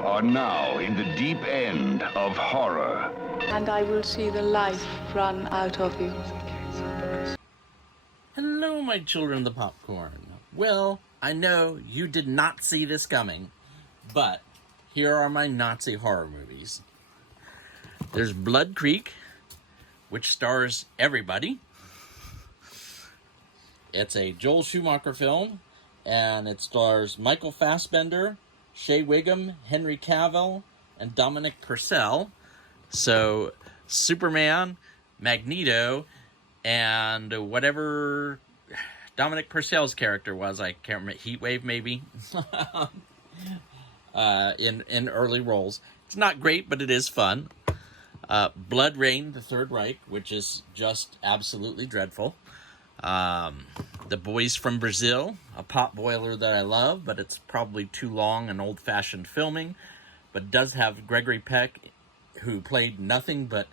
are now in the deep end of horror. And I will see the life run out of you. Hello, my children of the popcorn. Well, I know you did not see this coming, but here are my Nazi horror movies. There's Blood Creek, which stars everybody. It's a Joel Schumacher film, and it stars Michael Fassbender, Shea Whigham, Henry Cavill, and Dominic Purcell. So, Superman, Magneto, and whatever Dominic Purcell's character was, I can't remember, Heatwave maybe, in early roles. It's not great, but it is fun. Blood Rain, The Third Reich, which is just absolutely dreadful. The Boys from Brazil, a pot boiler that I love, but it's probably too long and old-fashioned filming, but does have Gregory Peck, who played nothing but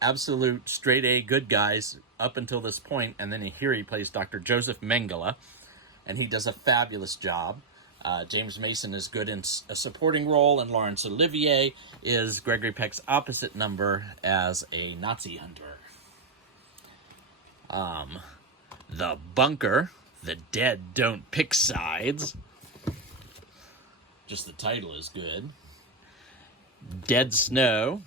absolute straight-A good guys up until this point, and then here he plays Dr. Joseph Mengele, and he does a fabulous job. James Mason is good in a supporting role, and Laurence Olivier is Gregory Peck's opposite number as a Nazi hunter. The Bunker, The Dead Don't Pick Sides. Just the title is good. Dead Snow.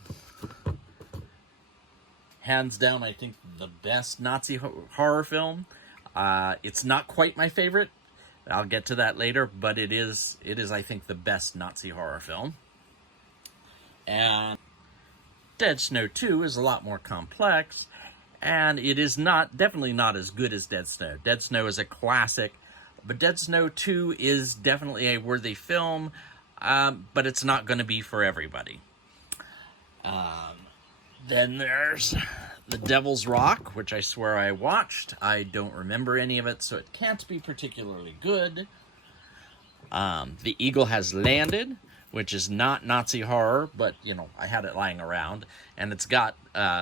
Hands down, I think the best Nazi horror film. It's not quite my favorite. I'll get to that later, but it is, I think, the best Nazi horror film. And Dead Snow 2 is a lot more complex, and it is definitely not as good as Dead Snow. Dead Snow is a classic, but Dead Snow 2 is definitely a worthy film, but it's not going to be for everybody. Then there's The Devil's Rock, which I swear I watched. I don't remember any of it, so it can't be particularly good. The Eagle Has Landed, which is not Nazi horror, but, I had it lying around. And it's got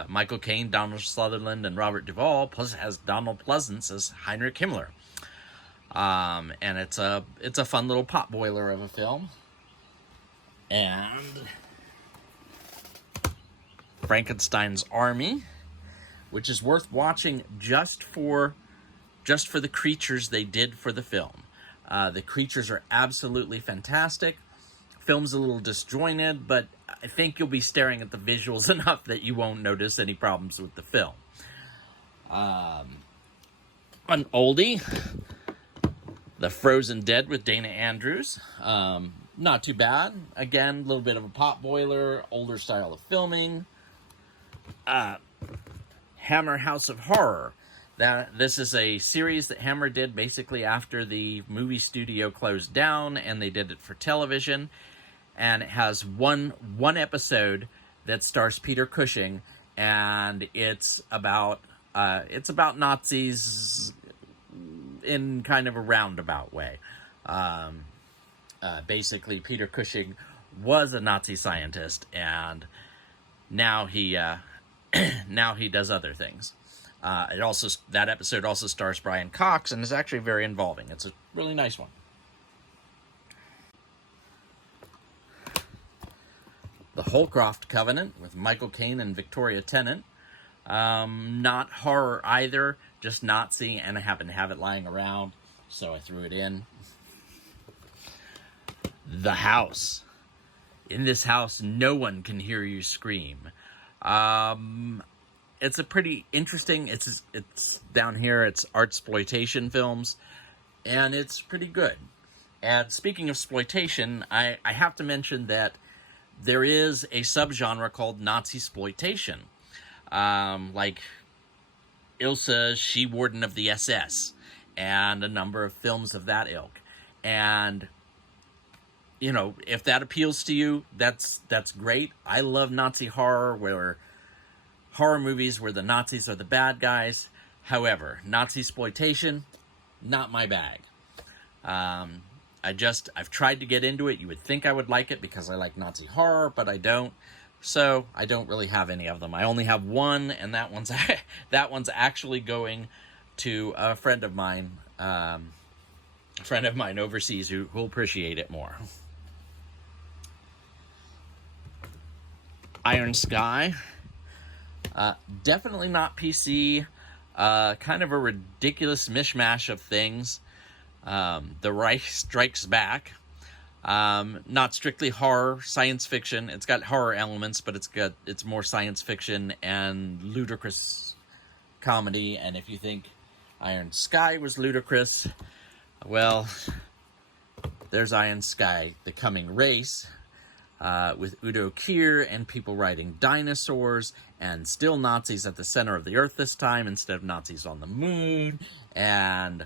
Michael Caine, Donald Sutherland, and Robert Duvall, plus it has Donald Pleasance as Heinrich Himmler. And it's a fun little potboiler of a film. And Frankenstein's Army, which is worth watching just for the creatures they did for the film. The creatures are absolutely fantastic. Film's a little disjointed, but I think you'll be staring at the visuals enough that you won't notice any problems with the film. An oldie, The Frozen Dead with Dana Andrews. Not too bad. Again, a little bit of a potboiler, older style of filming. Hammer House of Horror. This is a series that Hammer did basically after the movie studio closed down, and they did it for television. And it has one episode that stars Peter Cushing, and it's about Nazis in kind of a roundabout way. Basically, Peter Cushing was a Nazi scientist, and now he does other things. That episode also stars Brian Cox, and is actually very involving. It's a really nice one. The Holcroft Covenant with Michael Caine and Victoria Tennant. Not horror either, just Nazi, and I happen to have it lying around, so I threw it in. The House. In this house, no one can hear you scream. It's a pretty interesting, it's down here, it's artsploitation films, and it's pretty good. And speaking of exploitation, I have to mention that there is a subgenre called Nazi-sploitation. Like Ilsa, She-Warden of the SS, and a number of films of that ilk. And, if that appeals to you, that's great. I love Nazi horror, horror movies where the Nazis are the bad guys. However, Nazi-sploitation, not my bag. I've tried to get into it. You would think I would like it because I like Nazi horror, but I don't. So I don't really have any of them. I only have one, and that one's actually going to a friend of mine overseas who'll appreciate it more. Iron Sky. Definitely not PC. Kind of a ridiculous mishmash of things. The Reich Strikes Back. Not strictly horror, science fiction. It's got horror elements, but it's more science fiction and ludicrous comedy. And if you think Iron Sky was ludicrous, well, there's Iron Sky, The Coming Race, with Udo Kier and people riding dinosaurs and still Nazis at the center of the earth this time instead of Nazis on the moon. And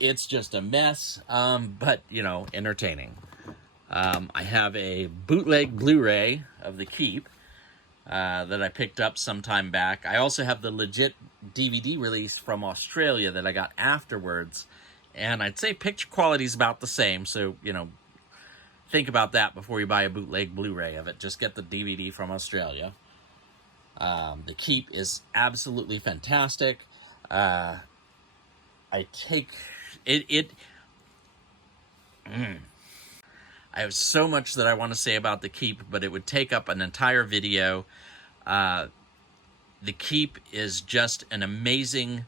it's just a mess, but, you know, entertaining. I have a bootleg Blu-ray of The Keep that I picked up some time back. I also have the legit DVD release from Australia that I got afterwards. And I'd say picture quality is about the same, so, you know, think about that before you buy a bootleg Blu-ray of it. Just get the DVD from Australia. The Keep is absolutely fantastic. I have so much that I want to say about The Keep, but it would take up an entire video. The Keep is just an amazing,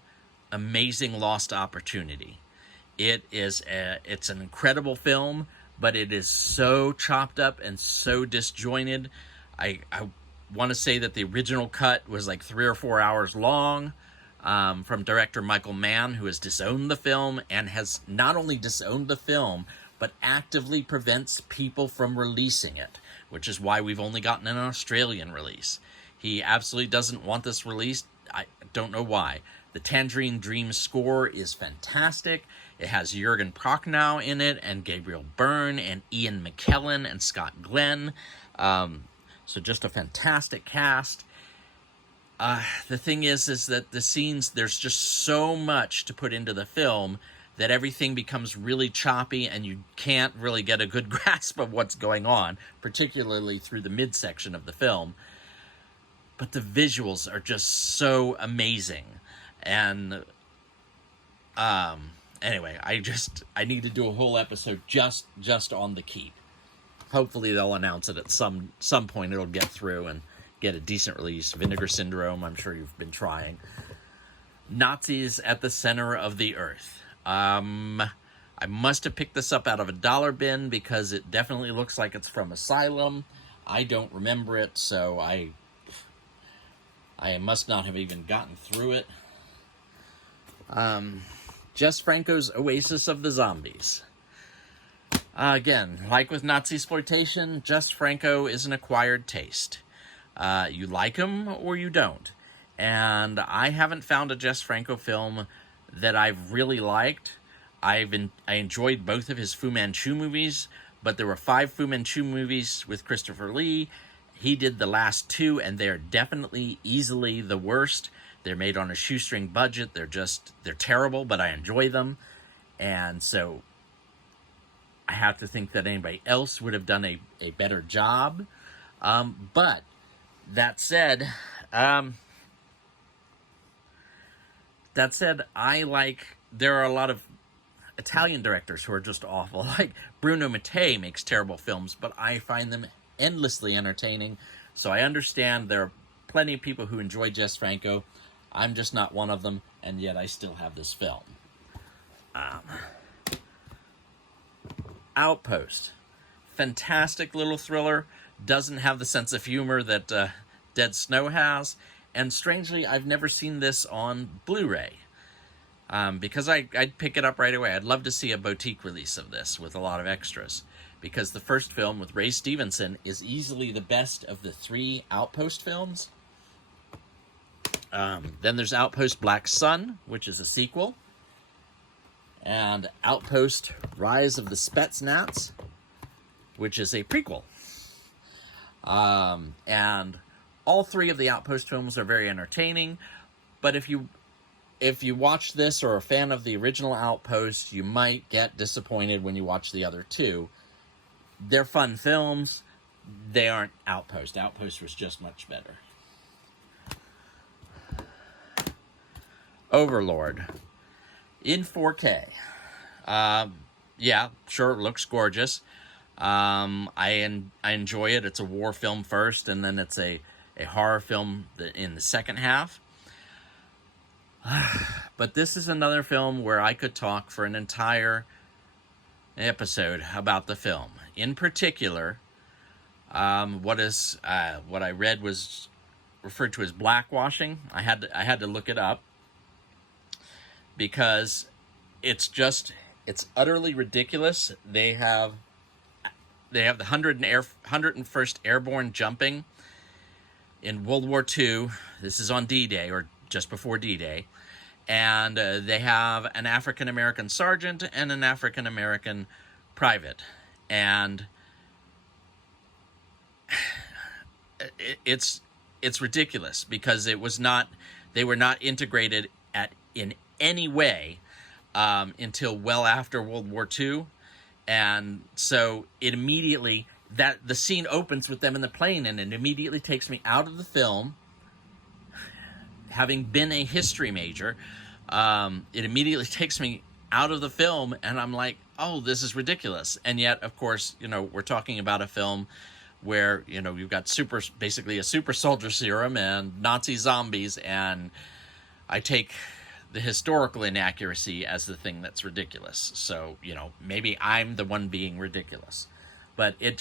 amazing lost opportunity. It's an incredible film, but it is so chopped up and so disjointed. I want to say that the original cut was like 3 or 4 hours long, from director Michael Mann, who has disowned the film and has not only disowned the film, but actively prevents people from releasing it, which is why we've only gotten an Australian release. He absolutely doesn't want this released. I don't know why. The Tangerine Dream score is fantastic. It has Jürgen Prochnow in it, and Gabriel Byrne, and Ian McKellen, and Scott Glenn. So just a fantastic cast. The thing is that the scenes, there's just so much to put into the film that everything becomes really choppy and you can't really get a good grasp of what's going on, particularly through the midsection of the film. But the visuals are just so amazing. And anyway, I need to do a whole episode just on The Keep. Hopefully they'll announce it at some point. It'll get through and get a decent release. Vinegar Syndrome, I'm sure you've been trying. Nazis at the Center of the Earth. I must have picked this up out of a dollar bin because it definitely looks like it's from Asylum. I don't remember it, so I must not have even gotten through it. Jess Franco's Oasis of the Zombies. Again, like with Nazi exploitation, Jess Franco is an acquired taste. You like him or you don't. And I haven't found a Jess Franco film that I've really liked. I enjoyed both of his Fu Manchu movies, but there were 5 Fu Manchu movies with Christopher Lee. He did the last 2, and they're definitely easily the worst. They're made on a shoestring budget. They're terrible, but I enjoy them. And so I have to think that anybody else would have done a better job. But that said, there are a lot of Italian directors who are just awful. Like Bruno Mattei makes terrible films, but I find them endlessly entertaining. So I understand there are plenty of people who enjoy Jess Franco. I'm just not one of them, and yet I still have this film. Outpost. Fantastic little thriller. Doesn't have the sense of humor that Dead Snow has. And strangely, I've never seen this on Blu-ray. Because I'd pick it up right away. I'd love to see a boutique release of this with a lot of extras. Because the first film with Ray Stevenson is easily the best of the 3 Outpost films. Then there's Outpost Black Sun, which is a sequel. And Outpost Rise of the Spetsnaz, which is a prequel. And all 3 of the Outpost films are very entertaining. But if you watch this or are a fan of the original Outpost, you might get disappointed when you watch the other 2. They're fun films. They aren't Outpost. Outpost was just much better. Overlord. In 4K. Yeah, sure, it looks gorgeous. I enjoy it. It's a war film first, and then it's a horror film in the second half. But this is another film where I could talk for an entire episode about the film. In particular, what I read was referred to as blackwashing. I had to look it up because it's utterly ridiculous. They have the 101st Airborne jumping in World War II. This is on D-Day, or just before D-Day. And they have an African-American sergeant and an African-American private. And it's ridiculous because they were not integrated in any way until well after World War II. And so it immediately, the scene opens with them in the plane, and it immediately takes me out of the film. Having been a history major, it immediately takes me out of the film, and I'm like, oh, this is ridiculous. And yet, of course, we're talking about a film where, you've got basically a super soldier serum and Nazi zombies, and I take the historical inaccuracy as the thing that's ridiculous. So, maybe I'm the one being ridiculous. But it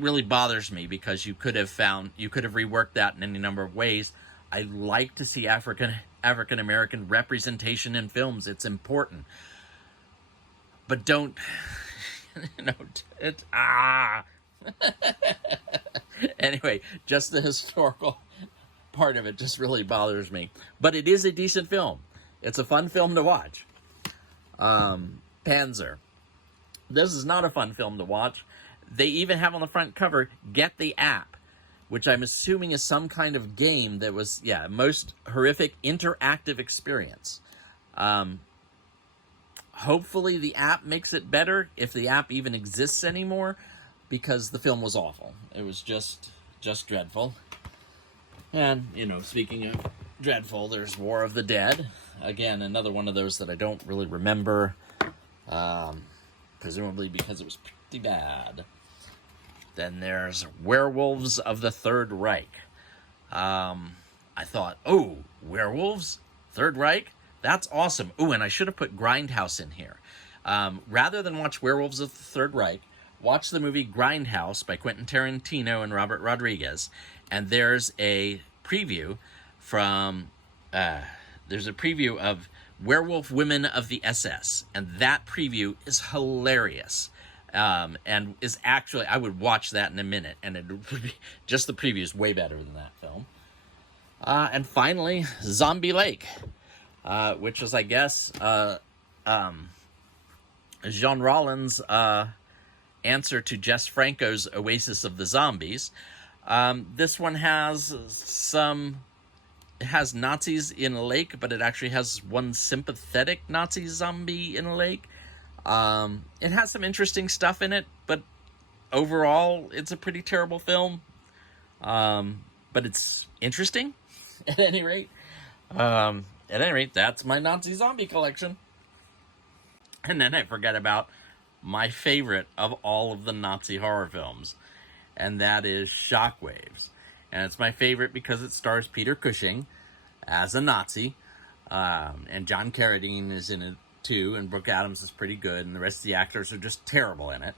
really bothers me because you could have reworked that in any number of ways. I like to see African American representation in films. It's important. But don't, Anyway, just the historical part of it just really bothers me. But it is a decent film. It's a fun film to watch. Panzer. This is not a fun film to watch. They even have on the front cover, Get the App, which I'm assuming is some kind of game that was, most horrific interactive experience. Hopefully the app makes it better, if the app even exists anymore, because the film was awful. It was just dreadful. And, speaking of dreadful, there's War of the Dead. Again, another one of those that I don't really remember, presumably because it was pretty bad. Then there's Werewolves of the Third Reich. I thought, oh, werewolves? Third Reich? That's awesome. Ooh, and I should have put Grindhouse in here. Rather than watch Werewolves of the Third Reich, watch the movie Grindhouse by Quentin Tarantino and Robert Rodriguez. And there's a preview of Werewolf Women of the SS. And that preview is hilarious. And is actually, I would watch that in a minute, and it would be, just the preview is way better than that film. And finally, Zombie Lake, which is, I guess, Jean Rollins' answer to Jess Franco's Oasis of the Zombies. This one has Nazis in a lake, but it actually has one sympathetic Nazi zombie in a lake. It has some interesting stuff in it, but overall, it's a pretty terrible film. But it's interesting, at any rate. That's my Nazi zombie collection. And then I forget about my favorite of all of the Nazi horror films, and that is Shockwaves. And it's my favorite because it stars Peter Cushing as a Nazi, and John Carradine is in it too, and Brooke Adams is pretty good, and the rest of the actors are just terrible in it.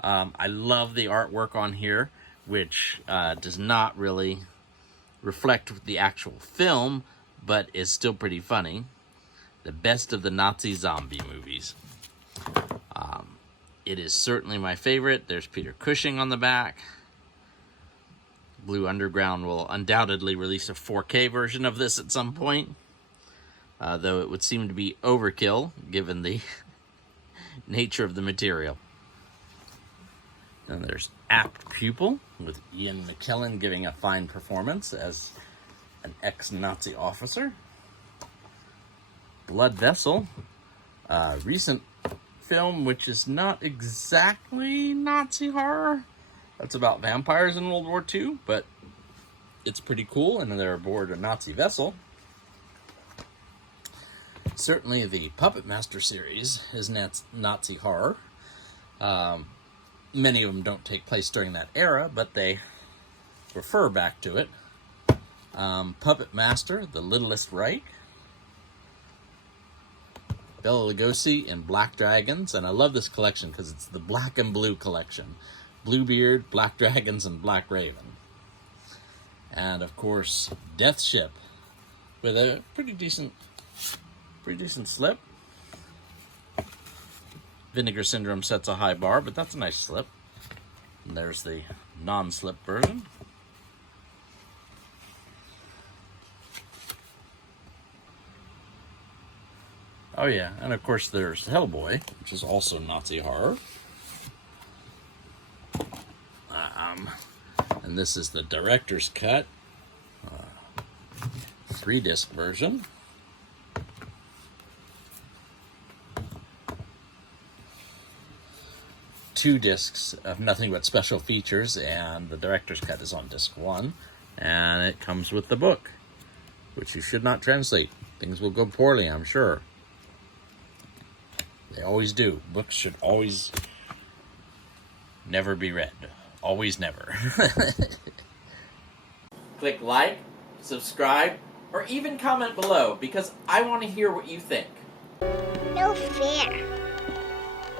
I love the artwork on here, which does not really reflect the actual film, but is still pretty funny. The best of the Nazi zombie movies. It is certainly my favorite. There's Peter Cushing on the back. Blue Underground will undoubtedly release a 4K version of this at some point, though it would seem to be overkill given the nature of the material. And there's Apt Pupil, with Ian McKellen giving a fine performance as an ex-Nazi officer. Blood Vessel, a recent film which is not exactly Nazi horror. That's about vampires in World War II, but it's pretty cool, and they're aboard a Nazi vessel. Certainly the Puppet Master series is Nazi horror. Many of them don't take place during that era, but they refer back to it. Puppet Master, The Littlest Reich. Bela Lugosi in Black Dragons, and I love this collection because it's the black and blue collection. Bluebeard, Black Dragons, and Black Raven. And of course, Death Ship with a pretty decent slip. Vinegar Syndrome sets a high bar, but that's a nice slip. And there's the non-slip version. Oh yeah, and of course there's Hellboy, which is also Nazi horror. And this is the director's cut, 3-disc version. Two discs of nothing but special features, and the director's cut is on disc 1, and it comes with the book, which you should not translate. Things will go poorly, I'm sure. They always do. Books should always never be read. Always never. Click like, subscribe, or even comment below, because I want to hear what you think. No fair.